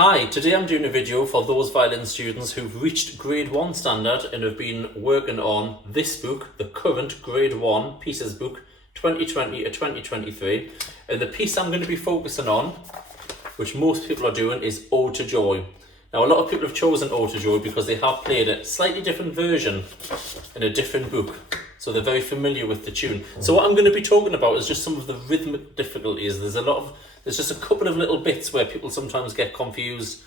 Hi, today I'm doing a video for those violin students who've reached grade 1 standard and have been working on this book, the current grade 1 pieces book 2020 to 2023. And the piece I'm going to be focusing on, which most people are doing, is Ode to Joy. Now, a lot of people have chosen Ode to Joy because they have played a slightly different version in a different book. So they're very familiar with the tune. So what I'm going to be talking about is just some of the rhythmic difficulties. There's just a couple of little bits where people sometimes get confused,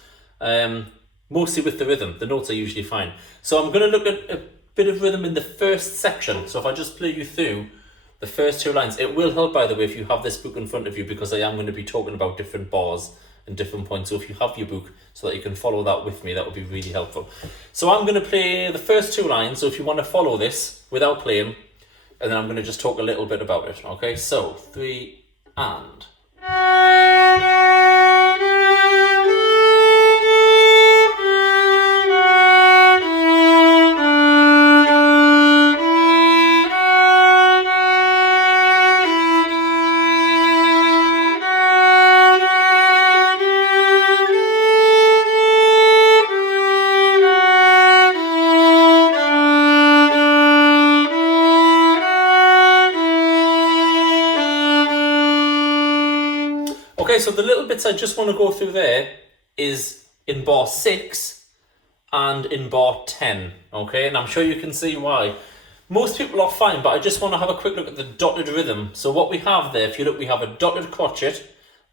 mostly with the rhythm. The notes are usually fine. So I'm going to look at a bit of rhythm in the first section. So if I just play you through the first two lines, it will help, by the way, if you have this book in front of you, because I am going to be talking about different bars and different points. So if you have your book so that you can follow that with me, that would be really helpful. So I'm going to play the first two lines. So if you want to follow this without playing, and then I'm going to just talk a little bit about it. Okay, so 3 and... Okay, so the little bits I just want to go through there is in bar 6 and in bar 10, okay? And I'm sure you can see why. Most people are fine, but I just want to have a quick look at the dotted rhythm. So what we have there, if you look, we have a dotted crotchet,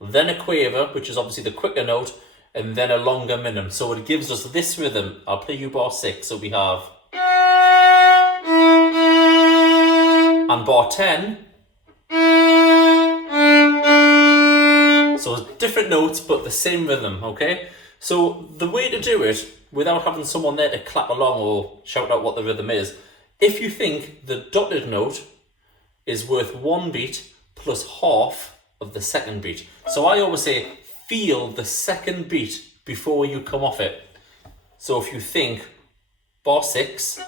then a quaver, which is obviously the quicker note, and then a longer minim. So it gives us this rhythm. I'll play you bar 6, so we have... And bar 10... So different notes, but the same rhythm, okay? So the way to do it, without having someone there to clap along or shout out what the rhythm is, if you think the dotted note is worth one beat plus half of the second beat. So I always say, feel the second beat before you come off it. So if you think bar 6,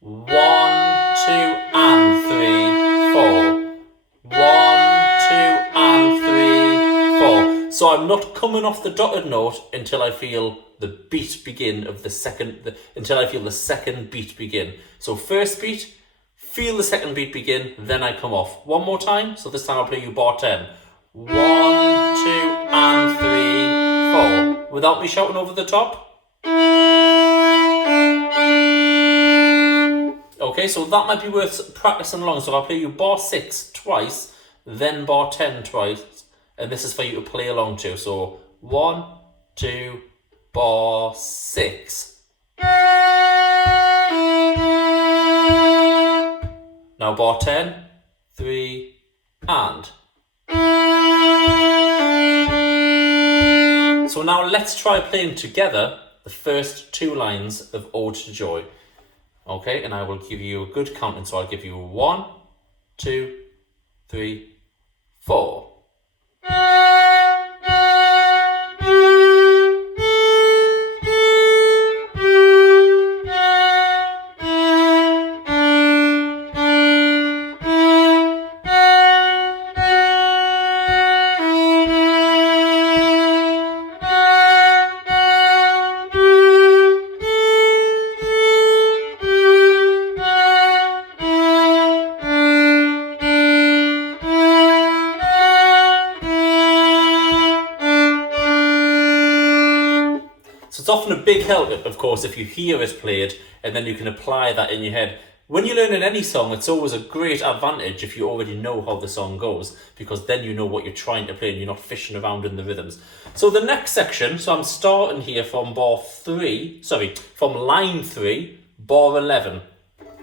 1, 2, and 3, 4. 1, 2, and 3, 4. So I'm not coming off the dotted note until I feel the beat begin of the second, until I feel the second beat begin. So first beat, feel the second beat begin, then I come off. One more time. So this time I'll play you bar 10. 1, 2, and 3, 4. Without me shouting over the top. Okay, so that might be worth practicing along. So I'll play you bar 6 twice, then bar 10 twice. And this is for you to play along to. So 1, 2, bar 6. Now bar 10, 3, and. So now let's try playing together the first two lines of Ode to Joy. Okay, and I will give you a good counting. So I'll give you 1, 2, 3, 4. It's often a big help, of course, if you hear it played and then you can apply that in your head. When you're learning any song, it's always a great advantage if you already know how the song goes, because then you know what you're trying to play and you're not fishing around in the rhythms. So the next section, so I'm starting here from from line 3, bar 11.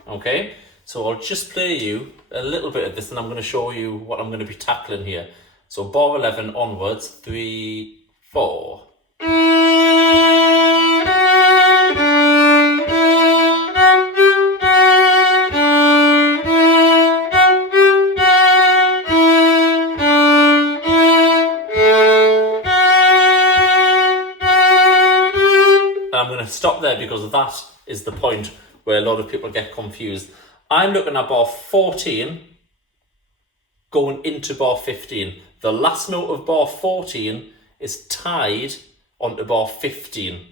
Okay, so I'll just play you a little bit of this and I'm going to show you what I'm going to be tackling here. So bar 11 onwards, 3, 4. I'm going to stop there because that is the point where a lot of people get confused. I'm looking at bar 14 going into bar 15. The last note of bar 14 is tied onto bar 15.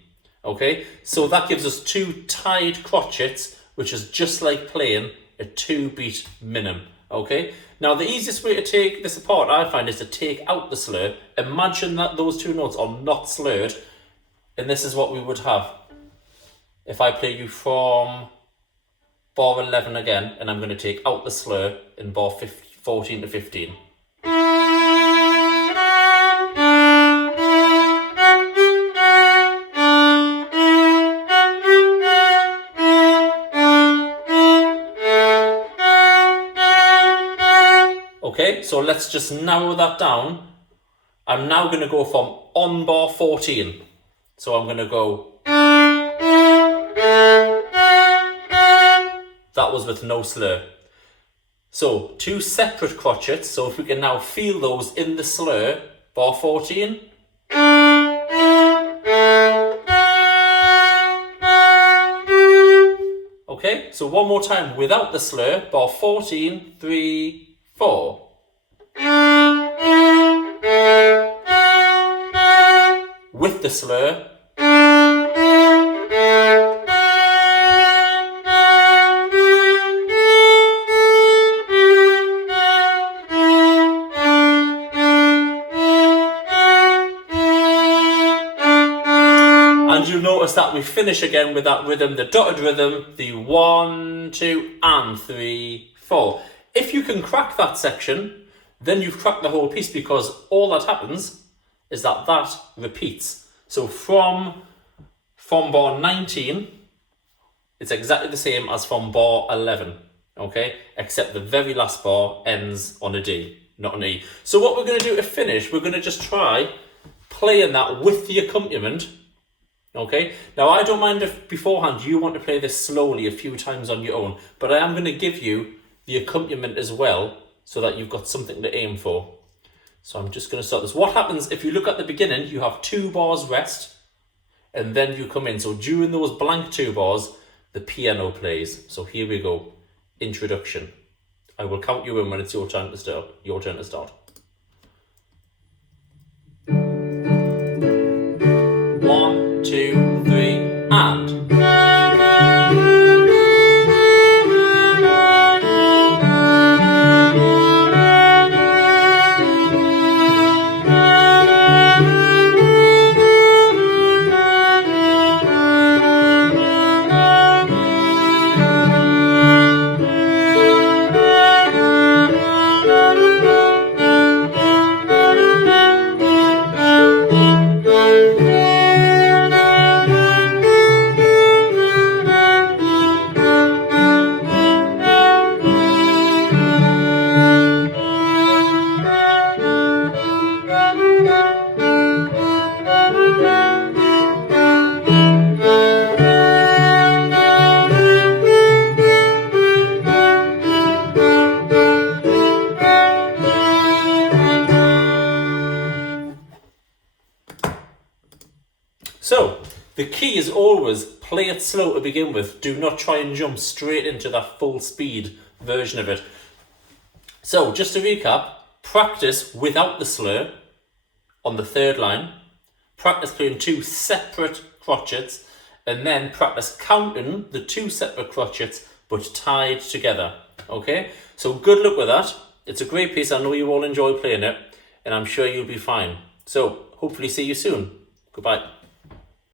Okay, so that gives us 2 tied crotchets, which is just like playing a 2-beat minim. Okay, now the easiest way to take this apart, I find, is to take out the slur. Imagine that those 2 notes are not slurred, and this is what we would have if I play you from bar 11 again, and I'm going to take out the slur in bar 14 to 15. Okay, so let's just narrow that down. I'm now going to go from on bar 14. So I'm going to go. That was with no slur. So 2 separate crotchets. So if we can now feel those in the slur, bar 14. Okay, so one more time without the slur, bar 14, 3, 4. With the slur. And you'll notice that we finish again with that rhythm, the dotted rhythm, the 1, 2, and 3, 4. If you can crack that section, then you've cracked the whole piece, because all that happens is that that repeats. So from bar 19, it's exactly the same as from bar 11, okay? Except the very last bar ends on a D, not an E. So what we're going to do to finish, we're going to just try playing that with the accompaniment, okay? Now, I don't mind if beforehand you want to play this slowly a few times on your own, but I am going to give you the accompaniment as well, so that you've got something to aim for. So I'm just going to start this. What happens if you look at the beginning, you have 2 bars rest, and then you come in. So during those blank 2 bars, the piano plays. So here we go. Introduction. I will count you in when it's your turn to start. 1, 2, 3, and. So, the key is always play it slow to begin with. Do not try and jump straight into that full speed version of it. So, just to recap, practice without the slur on the 3rd line. Practice playing 2 separate crotchets, and then practice counting the 2 separate crotchets but tied together. Okay? So, good luck with that. It's a great piece. I know you all enjoy playing it, and I'm sure you'll be fine. So, hopefully see you soon. Goodbye.